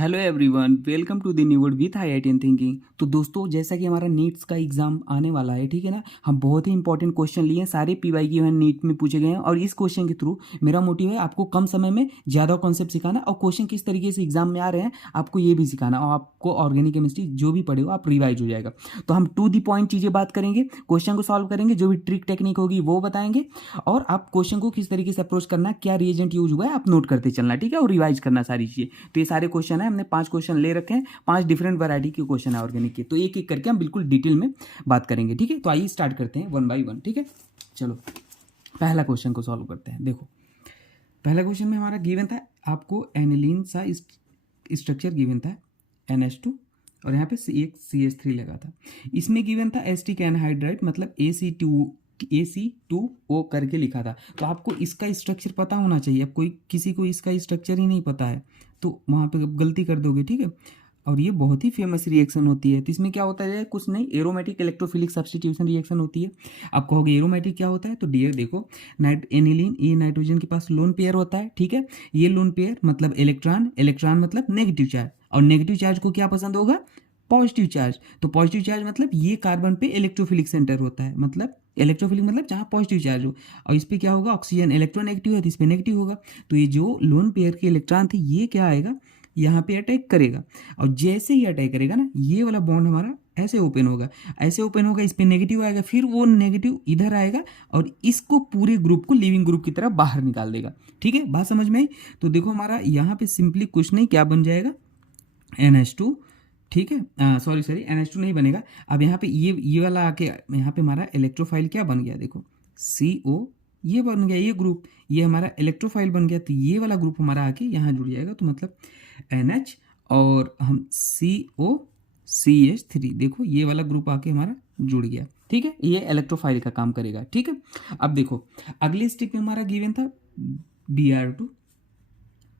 Hello everyone, welcome to the new world with IITN thinking. तो दोस्तों, जैसा कि हमारा नीट्स का एग्जाम आने वाला है, ठीक है ना, हम बहुत ही इंपॉर्टेंट क्वेश्चन लिए हैं, सारे PY की हैं, नीट में पूछे गए हैं। और इस क्वेश्चन के थ्रू मेरा मोटिव है आपको कम समय में ज़्यादा कॉन्सेप्ट सिखाना और क्वेश्चन किस तरीके से एग्जाम में आ रहे हैं आपको ये भी सिखाना, और आपको ऑर्गेनिक केमिस्ट्री जो भी पढ़े हो आप रिवाइज हो जाएगा। तो हम टू दी पॉइंट चीज़ें बात करेंगे, क्वेश्चन को सॉल्व करेंगे, जो भी ट्रिक टेक्निक होगी वो बताएंगे, और आप क्वेश्चन को किस तरीके से अप्रोच करना है, क्या रिएजेंट यूज हुआ है आप नोट करते चलना, ठीक है, और रिवाइज करना सारी चीज़ें। तो ये सारे क्वेश्चन है, हमने 5 क्वेश्चन ले रखे हैं, 5 डिफरेंट वैरायटी के क्वेश्चन है ऑर्गेनिक के। तो एक एक करके हम बिल्कुल डिटेल में बात करेंगे, ठीक है। तो आइए स्टार्ट करते हैं वन बाय वन, ठीक है। चलो पहला क्वेश्चन को सॉल्व करते हैं। देखो पहला क्वेश्चन में हमारा गिवन था, आपको एनिलीन सा स्ट्रक्चर गिवन था NH2, और यहाँ पे एक CH3 लगा था। इसमें गिवन था एसिटिक एनहाइड्राइड, मतलब AC2O करके लिखा था। तो आपको इसका स्ट्रक्चर पता होना चाहिए। अब कोई किसी को इसका स्ट्रक्चर ही नहीं पता है तो वहाँ पे गलती कर दोगे, ठीक है। और ये बहुत ही फेमस रिएक्शन होती है। तो इसमें क्या होता है, कुछ नहीं, एरोमेटिक इलेक्ट्रोफिलिक सब्स्टिट्यूशन रिएक्शन होती है। आप कहोगे एरोमेटिक क्या होता है, तो डियर देखो, एनिलीन, ये नाइट्रोजन के पास लोन पेयर होता है, ठीक है। ये लोन पेयर मतलब इलेक्ट्रॉन, इलेक्ट्रॉन मतलब नेगेटिव चार्ज, और नेगेटिव चार्ज को क्या पसंद होगा, पॉजिटिव चार्ज। तो पॉजिटिव चार्ज मतलब ये कार्बन पे इलेक्ट्रोफिलिक सेंटर होता है, मतलब इलेक्ट्रोफिलिक मतलब जहाँ पॉजिटिव चार्ज हो। और इस पर क्या होगा, ऑक्सीजन इलेक्ट्रोनेगेटिव है तो इस पर नेगेटिव होगा। तो ये जो लोन पेयर के इलेक्ट्रॉन थे ये क्या आएगा, यहाँ पे अटैक करेगा। और जैसे ही अटैक करेगा ना, ये वाला बॉन्ड हमारा ऐसे ओपन होगा, ऐसे ओपन होगा, इस पे नेगेटिव आएगा, फिर वो नेगेटिव इधर आएगा और इसको पूरे ग्रुप को लिविंग ग्रुप की तरह बाहर निकाल देगा, ठीक है। बात समझ में आई। तो देखो हमारा यहाँ पे सिंपली कुछ नहीं, क्या बन जाएगा, NH2, ठीक है। सॉरी NH2 नहीं बनेगा। अब यहाँ पे ये वाला आके यहाँ पे हमारा इलेक्ट्रोफाइल क्या बन गया, देखो CO, ये बन गया, ये ग्रुप, ये हमारा इलेक्ट्रोफाइल बन गया। तो ये वाला ग्रुप हमारा आके यहाँ जुड़ जाएगा। तो मतलब NH और हम COCH3, देखो ये वाला ग्रुप आके हमारा जुड़ गया, ठीक है। ये इलेक्ट्रोफाइल का काम करेगा, ठीक है। अब देखो अगले स्टेप में हमारा गिवन था Br2,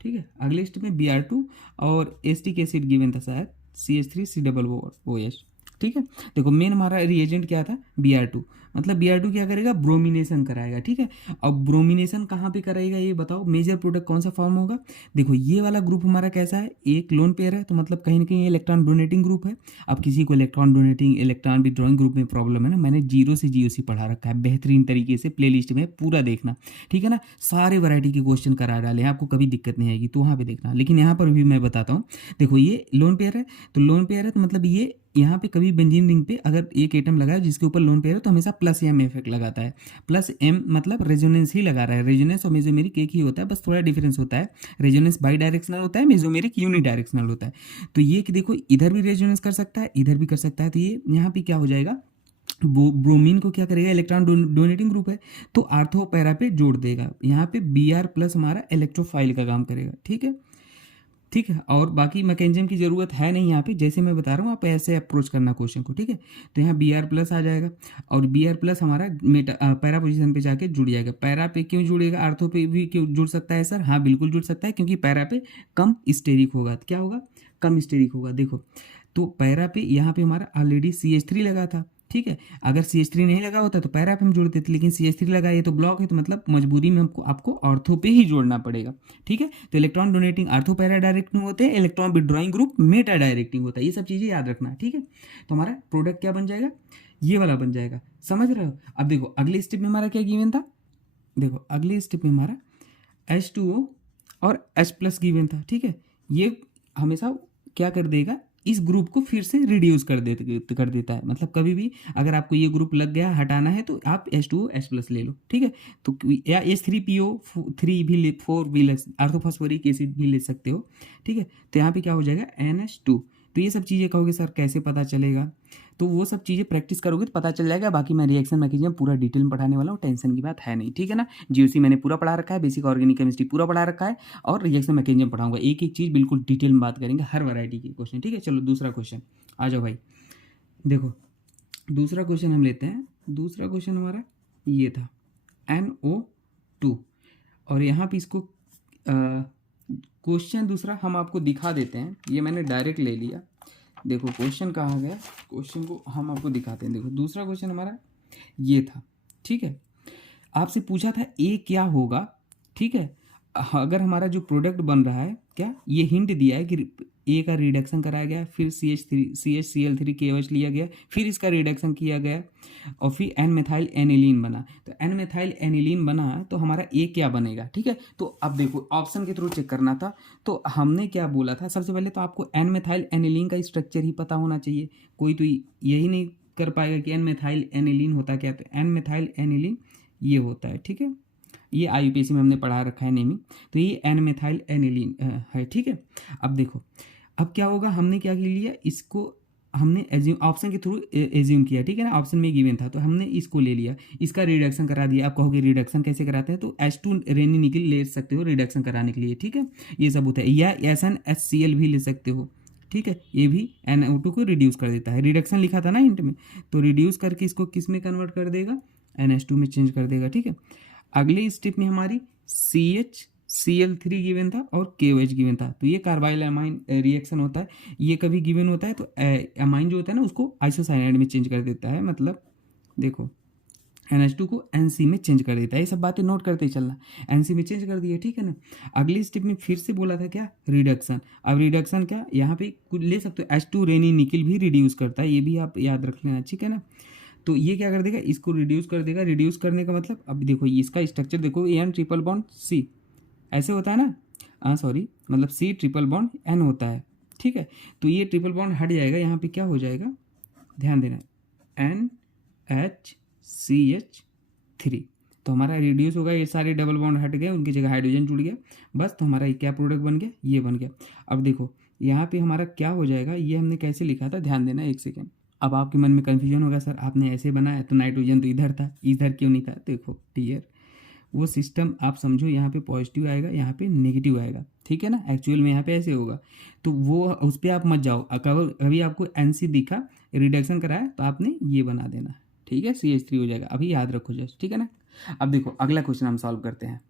ठीक है। अगले स्टेप में Br2 और एसिटिक एसिड गिवन था शायद CH3COOH, ठीक है। देखो मेन हमारा रिएजेंट क्या था, Br2, मतलब Br2 क्या करेगा, ब्रोमिनेशन कराएगा, ठीक है। अब ब्रोमिनेशन कहाँ पे कराएगा ये बताओ, मेजर प्रोडक्ट कौन सा फॉर्म होगा। देखो ये वाला ग्रुप हमारा कैसा है, एक लोन पेयर है, तो मतलब कहीं ना कहीं इलेक्ट्रॉन डोनेटिंग ग्रुप है। अब किसी को electron donating, electron withdrawing group में प्रॉब्लम है ना, मैंने जीरो से GOC पढ़ा रखा है बेहतरीन तरीके से, प्ले लिस्ट में पूरा देखना, ठीक है ना। सारे वैरायटी के क्वेश्चन करा डाले हैं, आपको कभी दिक्कत नहीं आएगी, तो वहाँ पे देखना। लेकिन यहाँ पर भी मैं बताता हूँ, देखो ये लोन पेयर है, तो लोन पेयर है तो मतलब ये यहाँ पे कभी बेंजीन रिंग पे अगर एक एटम लगा है जिसके ऊपर लोन पेयर है तो हमेशा +M इफेक्ट लगाता है। +M मतलब रेजोनेंस ही लगा रहा है। रेजोनेंस और मेसोमेरिक एक ही होता है, बस थोड़ा डिफरेंस होता है। रेजोनेंस बाई डायरेक्शनल होता है, मेसोमेरिक यूनि डायरेक्शनल होता है। तो ये कि देखो इधर भी रेजोनेंस कर सकता है, इधर भी कर सकता है। तो ये यहाँ पे क्या हो जाएगा, ब्रोमीन को क्या करेगा, इलेक्ट्रॉन डोनेटिंग ग्रुप है तो आर्थो पैरा पे जोड़ देगा। यहाँ पे Br+ हमारा इलेक्ट्रोफाइल का काम करेगा, ठीक है, ठीक है। और बाकी मैकेनिज्म की ज़रूरत है नहीं यहाँ पे, जैसे मैं बता रहा हूँ आप ऐसे अप्रोच करना क्वेश्चन को, ठीक है। तो यहाँ Br+ आ जाएगा, और Br+ हमारा पैरा पोजीशन पे जाके जुड़ जाएगा। पैरा पे क्यों जुड़ेगा, आर्थो पे भी क्यों जुड़ सकता है सर, हाँ बिल्कुल जुड़ सकता है, क्योंकि पैरा पे कम स्टेरिक होगा। तो क्या होगा, कम स्टेरिक होगा। देखो तो पैरा पे यहाँ पे हमारा ऑलरेडी CH3 लगा था, ठीक है। अगर CH3 नहीं लगा होता तो पैरा पे हम जोड़ते थे, लेकिन CH3 लगा, ये तो ब्लॉक है, तो मतलब मजबूरी में हमको आपको ऑर्थो पे ही जोड़ना पड़ेगा, ठीक है। तो electron donating ortho para directing होते हैं, electron withdrawing group Meta directing होता है। ये सब चीज़ें याद रखना, ठीक है। तो हमारा प्रोडक्ट क्या बन जाएगा, ये वाला बन जाएगा, समझ रहे हो। अब देखो अगले स्टेप में हमारा क्या गिवन था, देखो अगले स्टेप में हमारा H2O और H+ गिवन था, ठीक है। ये हमेशा क्या कर देगा, इस ग्रुप को फिर से रिड्यूस कर देता है। मतलब कभी भी अगर आपको ये ग्रुप लग गया, हटाना है तो आप H2O H+ ले लो, ठीक है। तो या H3PO3 भी ले, 4 भी ले, आर्थोफॉस्फोरिक एसिड भी ले सकते हो, ठीक है। तो यहाँ पे क्या हो जाएगा, NH2। तो ये सब चीज़ें कहोगे सर कैसे पता चलेगा, तो वो सब चीज़ें प्रैक्टिस करोगे तो पता चल जाएगा। बाकी मैं रिएक्शन मैकेनिज्म पूरा डिटेल में पढ़ाने वाला हूँ, टेंशन की बात है नहीं, ठीक है ना। GOC मैंने पूरा पढ़ा रखा है, बेसिक ऑर्गेनिक केमिस्ट्री पूरा पढ़ा रखा है, और रिएक्शन मैकेनिज्म पढ़ाऊंगा। एक एक चीज़ बिल्कुल डिटेल में बात करेंगे, हर वैरायटी की क्वेश्चन, ठीक है। चलो दूसरा क्वेश्चन आ जाओ भाई। देखो दूसरा क्वेश्चन हम लेते हैं। दूसरा क्वेश्चन हमारा ये था NO2, और यहाँ पे इसको क्वेश्चन दूसरा हम आपको दिखा देते हैं। ये मैंने डायरेक्ट ले लिया, देखो क्वेश्चन कहाँ गया, क्वेश्चन को हम आपको दिखाते हैं। देखो दूसरा क्वेश्चन हमारा ये था, ठीक है। आपसे पूछा था A क्या होगा, ठीक है। अगर हमारा जो प्रोडक्ट बन रहा है, क्या ये हिंट दिया है कि ए का रिडक्शन कराया गया, फिर CH3CH Cl3KOH लिया गया, फिर इसका रिडक्शन किया गया और फिर एन मेथाइल एनिलीन बना। तो एन मेथाइल एनिलीन बना तो हमारा ए क्या बनेगा, ठीक है। तो अब देखो ऑप्शन के थ्रू चेक करना था, तो हमने क्या बोला था, सबसे पहले तो आपको एन मेथाइल एनिलीन का स्ट्रक्चर ही पता होना चाहिए। कोई तो यही नहीं कर पाएगा कि एन मेथाइल एनिलीन होता क्या। तो एन मेथाइल एनिलीन ये होता है, ठीक है। ये IUPAC में हमने पढ़ा रखा है नेमिंग। तो ये एन मेथाइल एनिलीन है, ठीक है। अब देखो अब क्या होगा, हमने क्या लिया, इसको हमने एज्यूम ऑप्शन के थ्रू एज्यूम किया, ठीक है ना। ऑप्शन में गिवन था तो हमने इसको ले लिया, इसका रिडक्शन करा दिया। आप कहोगे रिडक्शन कैसे कराते हैं, तो H2 रेनी निकल ले सकते हो रिडक्शन कराने के लिए, ठीक है। ये सब होता है, या SnHCl भी ले सकते हो, ठीक है। ये भी NO2 को रिड्यूस कर देता है। रिडक्शन लिखा था ना इंट में, तो रिड्यूस करके इसको किस में कन्वर्ट कर देगा, NH2 में चेंज कर देगा, ठीक है। अगले स्टेप में हमारी CHCl3 गिवन था और KOH गिवन था। तो ये कार्बाइल अमाइन रिएक्शन होता है, ये कभी गिवन होता है तो अमाइन जो होता है ना उसको आइसोसाइनाइड में चेंज कर देता है। मतलब देखो NH2 को NC में चेंज कर देता है। ये सब बातें नोट करते चलना, NC में चेंज कर दिया, ठीक है ना। अगली स्टेप में फिर से बोला था क्या, रिडक्शन। अब रिडक्शन क्या, यहाँ पे कुछ ले सकते हो, H2 रेनी निकल भी रिड्यूस करता है, ये भी आप याद रख लेना, ठीक है ना। तो ये क्या कर देगा, इसको रिड्यूस कर देगा। रिड्यूस करने का मतलब, अब देखो इसका स्ट्रक्चर देखो, N ट्रिपल बॉन्ड C ऐसे होता है ना, सॉरी मतलब C ट्रिपल बॉन्ड N होता है, ठीक है। तो ये ट्रिपल बॉन्ड हट जाएगा, यहाँ पे क्या हो जाएगा, ध्यान देना, NHCH3। तो हमारा रिड्यूस होगा, ये सारे डबल बॉन्ड हट गए, उनकी जगह हाइड्रोजन जुड़ गया, बस। तो हमारा क्या प्रोडक्ट बन गया, ये बन गया। अब देखो यहाँ पे हमारा क्या हो जाएगा, ये हमने कैसे लिखा था, ध्यान देना एक सेकेंड। अब आपके मन में कन्फ्यूजन होगा, सर आपने ऐसे बनाया तो नाइट्रोजन तो इधर था, इधर क्यों नहीं था। देखो क्लियर, वो सिस्टम आप समझो, यहाँ पे पॉजिटिव आएगा, यहाँ पे नेगेटिव आएगा, ठीक है ना। एक्चुअल में यहाँ पे ऐसे होगा, तो वो उस पर आप मत जाओ। अभी आपको NC दिखा, रिडक्शन कराया, तो आपने ये बना देना, ठीक है। CH3 हो जाएगा, अभी याद रखो जस्ट, ठीक है ना। अब देखो अगला क्वेश्चन हम सॉल्व करते हैं।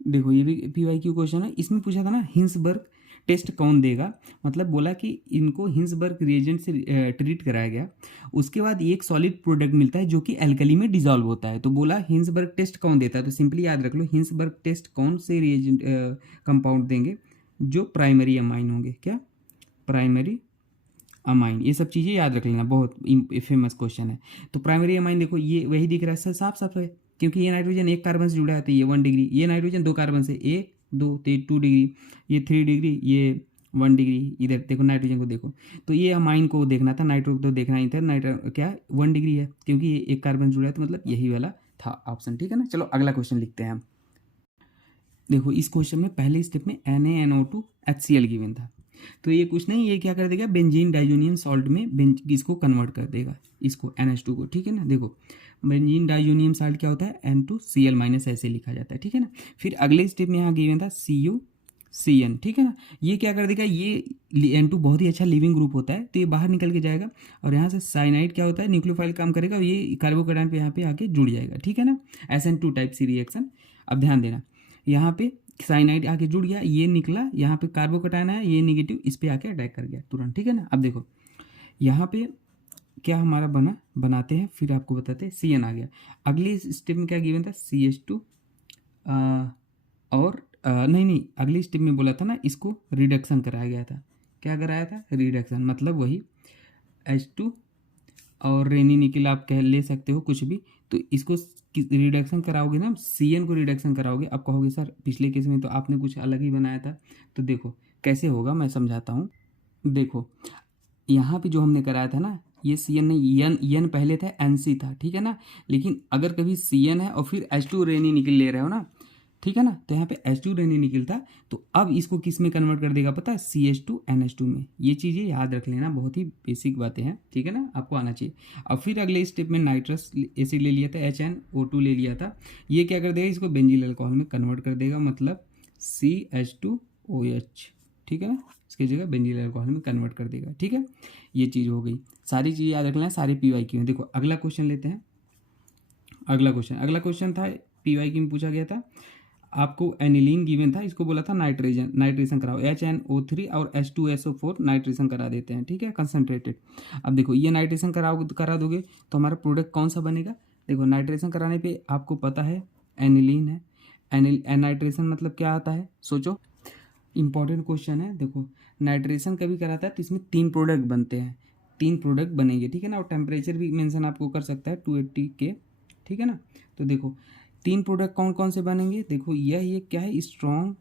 देखो ये भी PYQ क्वेश्चन है। इसमें पूछा था ना हिंसबर्ग टेस्ट कौन देगा, मतलब बोला कि इनको हिंसबर्ग रिएजेंट से ट्रीट कराया गया, उसके बाद एक सॉलिड प्रोडक्ट मिलता है जो कि एल्कली में डिजॉल्व होता है। तो बोला हिंसबर्ग टेस्ट कौन देता है, तो सिंपली याद रख लो हिंसबर्ग टेस्ट कौन से रिएजेंट कंपाउंड देंगे, जो प्राइमरी अमाइन होंगे। क्या, प्राइमरी अमाइन। ये सब चीज़ें याद रख लेना, बहुत फेमस क्वेश्चन है। तो प्राइमरी अमाइन देखो ये वही दिख रहा है, साफ साफ है, क्योंकि ये नाइट्रोजन एक कार्बन से जुड़ा है तो ये 1 डिग्री, ये नाइट्रोजन 2 कार्बन से 1 2 2 डिग्री, ये 3 डिग्री, ये 1 डिग्री। इधर देखो नाइट्रोजन को देखो, तो ये अमाइन को देखना था, नाइट्रो को तो देखना ही था। नाइट्रो क्या 1 डिग्री है, क्योंकि ये एक कार्बन जुड़ा है, तो मतलब यही वाला था ऑप्शन, ठीक है ना। चलो अगला क्वेश्चन लिखते हैं हम। देखो इस क्वेश्चन में पहले स्टेप में NaNO2 HCl गिवन था, तो ये कुछ नहीं, ये क्या कर देगा, बेंजीन डाइजोनियम सॉल्ट में इसको कन्वर्ट कर देगा, इसको NH2 को, ठीक है ना। देखो बेंजीन डाइजोनियम सॉल्ट क्या होता है, N2Cl- ऐसे लिखा जाता है, ठीक है ना। फिर अगले स्टेप में यहाँ गिवन था CuCN, ठीक है ना। ये क्या कर देगा, ये N2 बहुत ही अच्छा लिविंग ग्रुप होता है, तो ये बाहर निकल के जाएगा, और यहाँ से साइनाइड क्या होता है, न्यूक्लियोफाइल काम करेगा, और ये कार्बोकेटायन पे यहाँ पे आके जुड़ जाएगा, ठीक है ना। SN2 टाइप सी रिएक्शन। अब ध्यान देना, यहाँ पे साइनाइड आके जुड़ गया, ये निकला, यहाँ पे कार्बोकेटायन आया, ये नेगेटिव इस पे आके अटैक कर गया तुरंत, ठीक है ना। अब देखो यहाँ पे क्या हमारा बनाते हैं, फिर आपको बताते हैं। CN आ गया। अगले स्टेप में क्या गिवन था, CH2 और नहीं अगली स्टेप में बोला था ना, इसको रिडक्शन कराया गया था। क्या कराया था, रिडक्शन, मतलब वही H2 और रेनी निकल आप कह ले सकते हो कुछ भी। तो इसको रिडक्शन कराओगे ना, CN को रिडक्शन कराओगे। अब कहोगे सर पिछले केस में तो आपने कुछ अलग ही बनाया था, तो देखो कैसे होगा, मैं समझाता हूँ। देखो यहाँ पे जो हमने कराया था ना, ये CN नहीं, N पहले था, NC था, ठीक है ना। लेकिन अगर कभी CN है और फिर H2 रेनी निकल ले रहे हो ना, ठीक है ना, तो यहाँ पे H2 रेनी निकलता, तो अब इसको किस में कन्वर्ट कर देगा पता है, CH2NH2 में। ये चीज़ें याद रख लेना, बहुत ही बेसिक बातें हैं, ठीक है ना, आपको आना चाहिए। अब फिर अगले स्टेप में नाइट्रस एसिड ले लिया था, HNO2 ले लिया था, ये क्या कर देगा, इसको बेंजील अल्कोहल में कन्वर्ट कर देगा, मतलब CH2OH, ठीक है ना, इसकी जगह बेंजील अल्कोहल में कन्वर्ट कर देगा, ठीक है। ये चीज़ हो गई, सारी चीज़ें याद रख लेना, सारी PYQ हैं। देखो अगला क्वेश्चन लेते हैं। अगला क्वेश्चन था PYQ में पूछा गया था, आपको एनिलीन गिवन था, इसको बोला था नाइट्रेशन कराओ, HNO3 और H2SO4 नाइट्रेशन करा देते हैं, ठीक है, कंसनट्रेटेड। अब देखो ये नाइट्रेशन करा दोगे तो हमारा प्रोडक्ट कौन सा बनेगा। देखो नाइट्रेशन कराने पे आपको पता है एनिलीन है, नाइट्रेशन मतलब क्या आता है, सोचो। इंपॉर्टेंट क्वेश्चन है। देखो नाइट्रेशन कभी कराता है तो इसमें 3 प्रोडक्ट बनते हैं, 3 प्रोडक्ट बनेंगे, ठीक है ना। और टेम्परेचर भी मेंशन आपको कर सकता है 280 के, ठीक है ना। तो देखो 3 प्रोडक्ट कौन कौन से बनेंगे, देखो ये क्या है, strong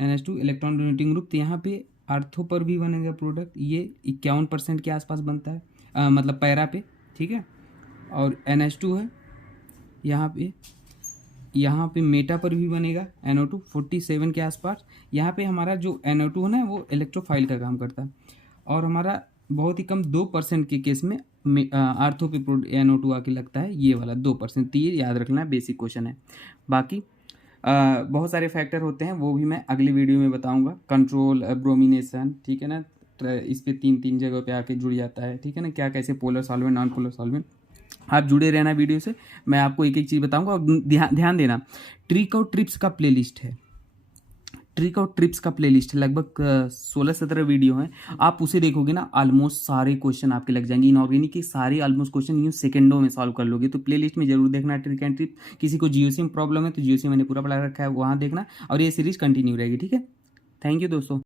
NH2 electron donating group. तो यहाँ पे आर्थो पर भी बनेगा प्रोडक्ट, ये 51% के आसपास बनता है, मतलब पैरा पे, ठीक है। और NH2 है यहाँ पे मेटा पर भी बनेगा NO2 47 के आसपास। यहाँ पे हमारा जो NO2 है ना वो इलेक्ट्रोफाइल का काम करता है, और हमारा बहुत ही कम 2% के केस में आर्थो पे NO2 आके लगता है, ये वाला 2%। तो ये याद रखना है, बेसिक क्वेश्चन है। बाकी बहुत सारे फैक्टर होते हैं, वो भी मैं अगली वीडियो में बताऊंगा। कंट्रोल, ब्रोमिनेशन, ठीक है ना, इस पे 3 जगह पे आके जुड़ जाता है, ठीक है ना, क्या कैसे polar solvent, non polar solvent. आप जुड़े रहना वीडियो से, मैं आपको एक एक चीज़ बताऊंगा। और ध्यान देना, ट्रिक और ट्रिप्स का प्लेलिस्ट है, ट्रिक और ट्रिप्स का प्लेलिस्ट है, लगभग 16-17 वीडियो हैं। आप उसे देखोगे ना, ऑलमोस्ट सारे क्वेश्चन आपके लग जाएंगे। इनऑर्गेनिक के सारे ऑलमोस्ट क्वेश्चन यूँ सेकंडों में सॉल्व कर लोगे। तो प्लेलिस्ट में जरूर देखना ट्रिक एंड ट्रिप। किसी को जीओसी में प्रॉब्लम है तो जीओसी मैंने पूरा पढ़ा रखा है, वहाँ देखना, और ये सीरीज कंटिन्यू रहेगी, ठीक है। थैंक यू दोस्तों।